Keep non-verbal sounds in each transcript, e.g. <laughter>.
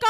Rico.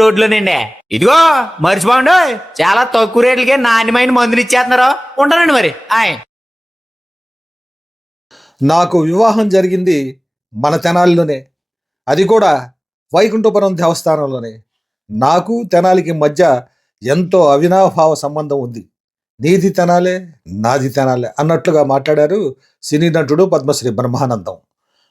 రోడ్లోనండి ఇదిగో మర్చిపోండి చాలా తక్కువ రేట్లకే నాణ్యమైన మందులు ఇచ్చేస్తున్నారు. ఉంటానండి మరి. ఆయ్. నాకు వివాహం జరిగింది మన తెనాలిలోనే. అది కూడా వైకుంఠపురం దేవస్థానంలోనే. నాకు తెనాలికి మధ్య ఎంతో అవినాభావ సంబంధం ఉంది. నీది తెనాలే నాది తెనాలే అన్నట్లుగా మాట్లాడారు సినీ నటుడు పద్మశ్రీ బ్రహ్మానందం.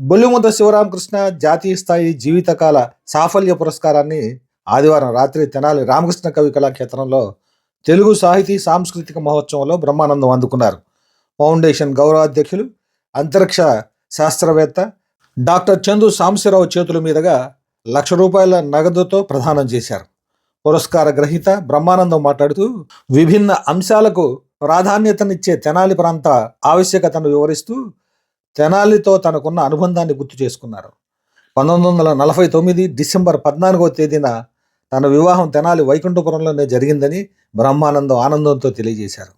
బొల్లిముద్ద శివరామకృష్ణ జాతీయ స్థాయి జీవితకాల సాఫల్య పురస్కారాన్ని ఆదివారం రాత్రి తెనాలి రామకృష్ణ కవి కళాక్షేత్రంలో తెలుగు సాహితీ సాంస్కృతిక మహోత్సవంలో బ్రహ్మానందం అందుకున్నారు. ఫౌండేషన్ గౌరవాధ్యక్షులు అంతరిక్ష శాస్త్రవేత్త డాక్టర్ చందు సాంశీరావు చేతుల మీదుగా లక్ష రూపాయల నగదుతో ప్రదానం చేశారు. పురస్కార గ్రహీత బ్రహ్మానందం మాట్లాడుతూ విభిన్న అంశాలకు ప్రాధాన్యతనిచ్చే తెనాలి ప్రాంత ఆవశ్యకతను వివరిస్తూ తెనాలితో తనకున్న అనుబంధాన్ని గుర్తు చేసుకున్నారు. పంతొమ్మిది వందల నలభై తొమ్మిది డిసెంబర్ పద్నాలుగవ తేదీన తన వివాహం తెనాలి వైకుంఠపురంలోనే జరిగిందని బ్రహ్మానందం ఆనందంతో తెలియజేశారు.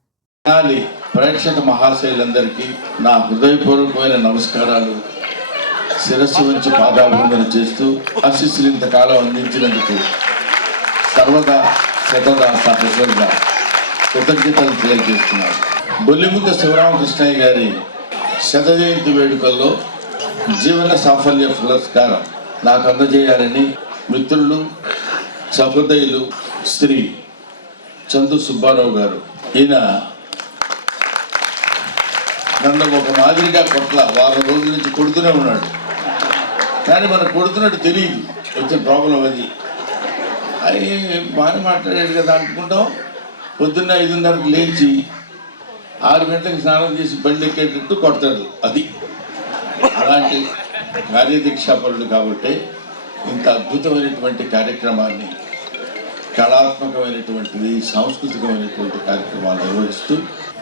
తెనాలి ప్రేక్షక మహాశైలందరికీ నా హృదయపూర్వకమైన నమస్కారాలు. శిరస్సు నుంచి పాదాభివందన చేస్తూ ఆశీస్సులు ఇంతకాలం అందించినందుకు సర్వదా సతదా సహస్రంగా కృతజ్ఞతలు తెలియజేస్తున్నాను. బొల్లిముద్ద శివరామకృష్ణయ్య గారి శత జయంతి వేడుకల్లో జీవన సాఫల్య పురస్కారం నాకు అందజేయాలని మిత్రులు సహృదయులు శ్రీ చందు సుబ్బారావు గారు. ఈయన నన్ను ఒక మాదిరిగా కొట్ల. వారం రోజుల నుంచి కొడుతూనే ఉన్నాడు. కానీ మనకు కొడుతున్నట్టు తెలియదు వచ్చిన ప్రాబ్లం అది. అది బాగా మాట్లాడాడు కదా అనుకుంటాం. పొద్దున్న ఐదున్నరకు లేచి ఆరు గంటలకు స్నానం చేసి బండి ఎక్కేటట్టు కొడతాడు. అది. అలాంటి కార్యదీక్షాపరుడు కాబట్టి ఇంత అద్భుతమైనటువంటి కార్యక్రమాన్ని కళాత్మకమైనటువంటిది సాంస్కృతికమైనటువంటి కార్యక్రమాలు నిర్వహిస్తూ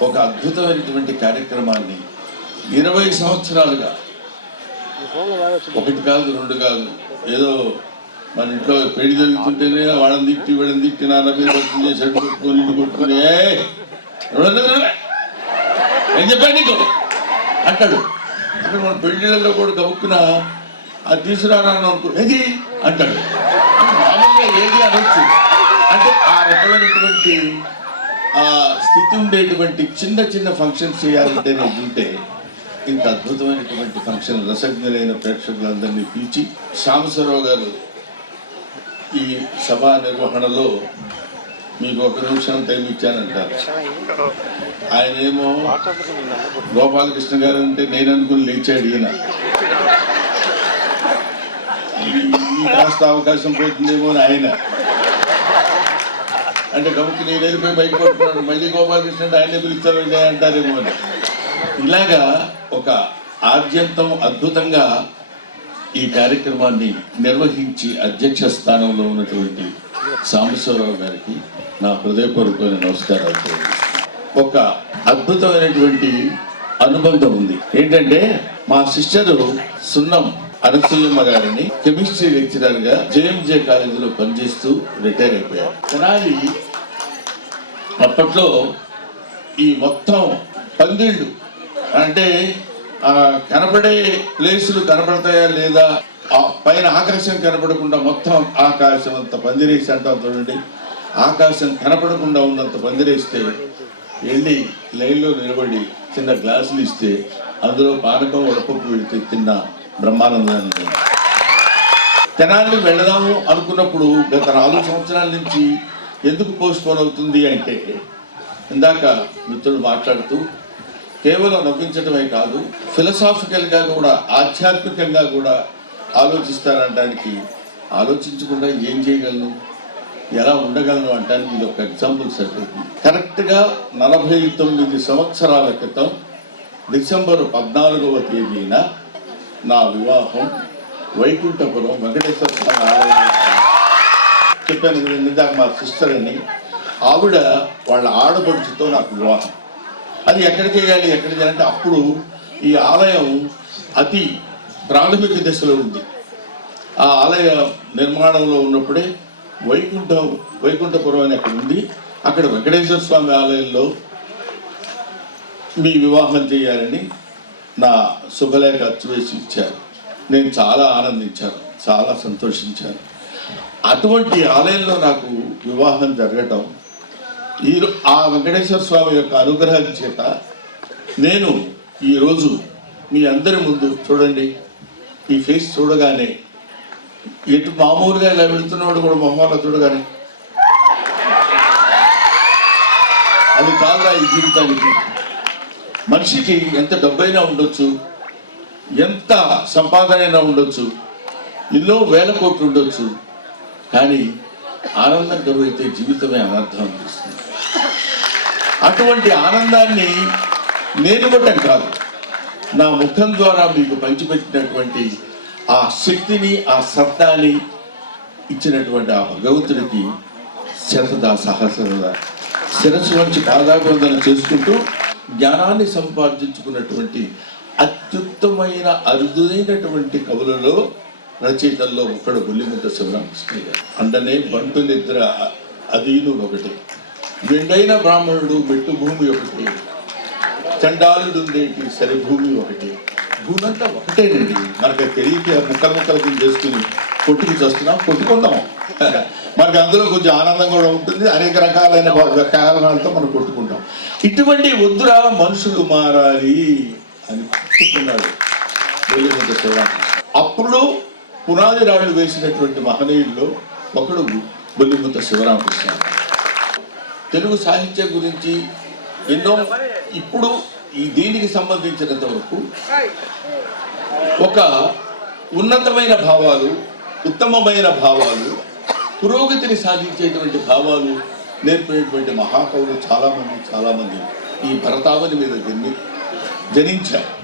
ఒక అద్భుతమైనటువంటి కార్యక్రమాన్ని ఇరవై సంవత్సరాలుగా ఒకటి కాదు రెండు కాదు ఏదో మన ఇంట్లో పెళ్ళి జరుగుతుంటేనే వాళ్ళని తిట్టి వీళ్ళని తిట్టి నాన్న మీద వచ్చి చేసాడు కొట్టుకొని ఇంటి కొట్టుకుని ఏం! చెప్పాను నీకు? అంటాడు. అక్కడ మన పెళ్ళిళ్ళలో కూడా గబుక్కున అది తీసుకురాను అనుకో ఏది? అంటాడు. మామూలుగా ఏది అనొచ్చు. అంటే ఆ రకమైనటువంటి ఆ స్థితి ఉండేటువంటి చిన్న చిన్న ఫంక్షన్స్ చేయాలంటే నేను ఉంటే ఇంత అద్భుతమైనటువంటి ఫంక్షన్ రసజ్ఞులైన ప్రేక్షకులందరినీ పిలిచి శ్యామసరావు గారు ఈ సభా నిర్వహణలో మీకు ఒక నిమిషం టైం ఇచ్చానంటారు. ఆయనేమో గోపాలకృష్ణ గారు అంటే నేను అనుకుని లేచాడు ఈయన. ఈ కాస్త అవకాశం పోతుందేమో అని ఆయన అంటే కాబట్టి నేను వెళ్ళిపోయి బయట పడుతున్నాను మళ్ళీ గోపాలకృష్ణ అంటే ఆయనే పిలుస్తారు అంటారేమో అని. ఇలాగా ఒక ఆద్యంతం అద్భుతంగా ఈ కార్యక్రమాన్ని నిర్వహించి అధ్యక్ష స్థానంలో ఉన్నటువంటి సాంబశ్వరరావు గారికి నా హృదయపూర్వకమైన నమస్కారాలు. ఒక అద్భుతమైనటువంటి అనుబంధం ఉంది. ఏంటంటే మా సిస్టరు సున్నం అనసూయమ్మ గారిని కెమిస్ట్రీ లెక్చరర్గా జేఎంజే కాలేజీలో పనిచేస్తూ రిటైర్ అయిపోయారు. తెనాలి అప్పట్లో ఈ మొత్తం పందిళ్ళు అంటే కనపడే ప్లేసులు కనపడతాయా లేదా? ఆ పైన ఆకాశం కనపడకుండా మొత్తం ఆకాశం అంత పందిరేసి అంటాం చూడండి. ఆకాశం కనపడకుండా ఉన్నంత పందిరేస్తే వెళ్ళి లైన్లో నిలబడి చిన్న గ్లాసులు ఇస్తే అందులో పానకం వడపప్పు పెడితే తిన్న బ్రహ్మానందాన్ని. తెనాలి వెళదాము అనుకున్నప్పుడు గత నాలుగు సంవత్సరాల నుంచి ఎందుకు పోస్ట్పోన్ అవుతుంది అంటే ఇందాక మిత్రుడు మాట్లాడుతూ కేవలం నవ్వించడమే కాదు ఫిలసాఫికల్గా కూడా ఆధ్యాత్మికంగా కూడా ఆలోచిస్తారనడానికి ఆలోచించకుండా ఏం చేయగలను? ఎలా ఉండగలను అంటానికి ఇది ఒక ఎగ్జాంపుల్ సరిపోతుంది. కరెక్ట్గా నలభై తొమ్మిది సంవత్సరాల క్రితం డిసెంబర్ పద్నాలుగవ తేదీన నా వివాహం వైకుంఠపురం వెంకటేశ్వర స్వామి ఆలయం చెప్పాను ఇందాక మా సిస్టర్ అని. ఆవిడ వాళ్ళ ఆడపడుచుతో నాకు వివాహం. అది ఎక్కడ చేయాలి ఎక్కడ చేయాలంటే అప్పుడు ఈ ఆలయం అతి ప్రాథమిక దశలో ఉంది. ఆ ఆలయ నిర్మాణంలో ఉన్నప్పుడే వైకుంఠ వైకుంఠపురం అని అక్కడ ఉంది. అక్కడ వెంకటేశ్వర స్వామి ఆలయంలో మీ వివాహం చేయాలని నా శుభలేఖ అచ్చువేసి ఇచ్చారు. నేను చాలా ఆనందించాను చాలా సంతోషించాను. అటువంటి ఆలయంలో నాకు వివాహం జరగటం ఈ ఆ వెంకటేశ్వర స్వామి యొక్క అనుగ్రహం చేత నేను ఈరోజు మీ అందరి ముందు చూడండి ఈ ఫేస్ చూడగానే ఎటు మామూలుగా ఇలా వెళుతున్నవాడు కూడా మొహంలో చూడగానే అది కాదురా ఈ జీవితానికి. మనిషికి ఎంత డబ్బైనా ఉండొచ్చు ఎంత సంపాదనైనా ఉండొచ్చు ఎన్నో వేల కోట్లు ఉండొచ్చు కానీ ఆనందం కరువైతే జీవితమే అనర్థం అనిపిస్తుంది. అటువంటి ఆనందాన్ని నేను ఇవ్వటం కాదు నా ముఖం ద్వారా మీకు పంచిపెట్టినటువంటి ఆ శక్తిని ఆ సత్తాని ఇచ్చినటువంటి ఆ భగవంతుడికి శతదా సహస్రదా శిరస్సు నుంచి పాదాభివందన చేసుకుంటూ జ్ఞానాన్ని సంపాదించుకున్నటువంటి అత్యుత్తమైన అరుదైనటువంటి కవులలో రచయితల్లో ఒకడు బుల్లిముద్ద శివరామకృష్ణయ్య గారు. అండనే బంటు నిద్ర అదీను ఒకటి. నిండైన బ్రాహ్మణుడు మెట్టు భూమి ఒకటి చండాలుడుండేటి సరిభూమి ఒకటి. భూమి అంతా ఒకటేనండి. మనకు తెలియక ముక్కలు ముక్కలు చేసుకుని కొట్టుకు చేస్తున్నాం కొట్టుకుందాం. <laughs> మనకు అందులో కొంచెం ఆనందం కూడా ఉంటుంది. అనేక రకాలైన కారణాలతో మనం కొట్టుకుంటాం. ఇటువంటి వద్దురా మనుషులు మారాలి అని చెప్పుకున్నాడు అప్పుడు పునాది రాళ్ళు వేసినటువంటి మహనీయుల్లో ఒకడు బొల్లిముద్ద శివరామకృష్ణ. తెలుగు సాహిత్యం గురించి ఎన్నో ఇప్పుడు ఈ దీనికి సంబంధించినంత వరకు ఒక ఉన్నతమైన భావాలు ఉత్తమమైన భావాలు పురోగతిని సాధించేటువంటి భావాలు నేర్పినటువంటి మహాకవులు చాలామంది చాలామంది ఈ భరతావని మీద జన్మి జనించారు.